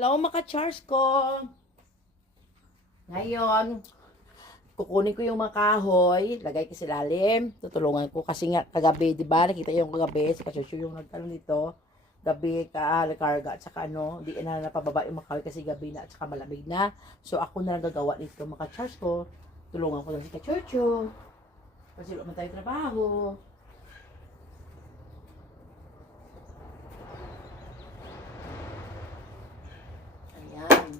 Hello, maka-charge ko. Ngayon, kukunin ko yung mga kahoy, lagay ko sa ilalim, tutulungan ko kasi nga kagabi, di ba? Nakita yung kagabi, si Kachuchu yung nagtanong dito. Gabi ka, karga, at saka ano, di na napababa yung mga kahoy kasi gabi na at saka malamig na. So ako na lang gagawa nito, maka-charge ko. Tulungan ko lang si Kachuchu. Kasi wala man tayo trabaho. Ayan.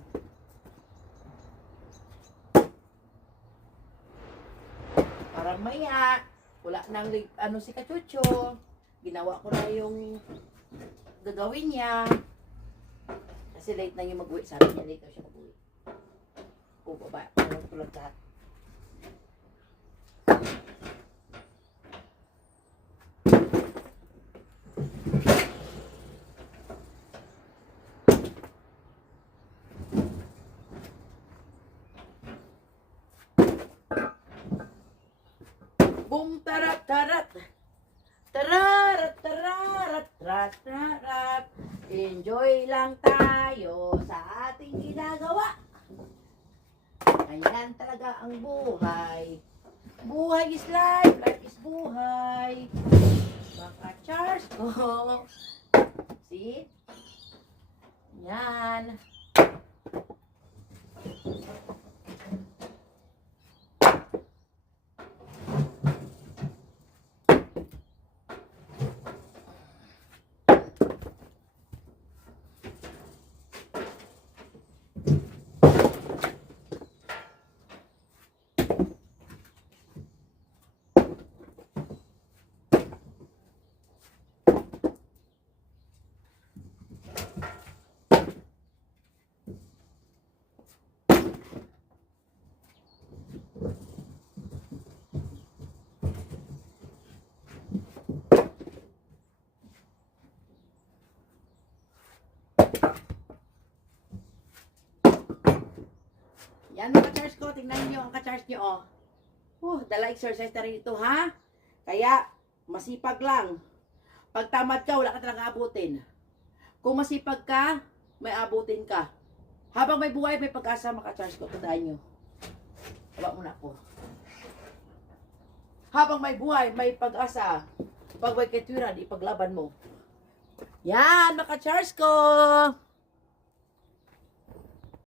Para maya, wala nang ano si Kachucho. Ginawa ko na yung gagawin niya. Kasi late na yung mag-uwi. Sabi niya late na siya mag-uwi. O baba, tulad lahat. Boom, tarat, tarat. Tararat, tararat, tarat, tarat. Enjoy lang tayo sa ating ginagawa. Ganyan talaga ang buhay. Buhay is life, life is buhay. Maka-charge ko. See? Yan. Yan mga ka-charge ko, tingnan nyo ang ka-charge nyo, oh. Dala exercise na rin ito, ha? Kaya, masipag lang. Pag tamad ka, wala ka talaga abutin. Kung masipag ka, may abutin ka. Habang may buhay, may pag-asa, maka-charge ko. Tandaan nyo. Hawa muna ako. Habang may buhay, may pag-asa. Pag may katwiran, ipaglaban mo. Yan, maka-charge ko.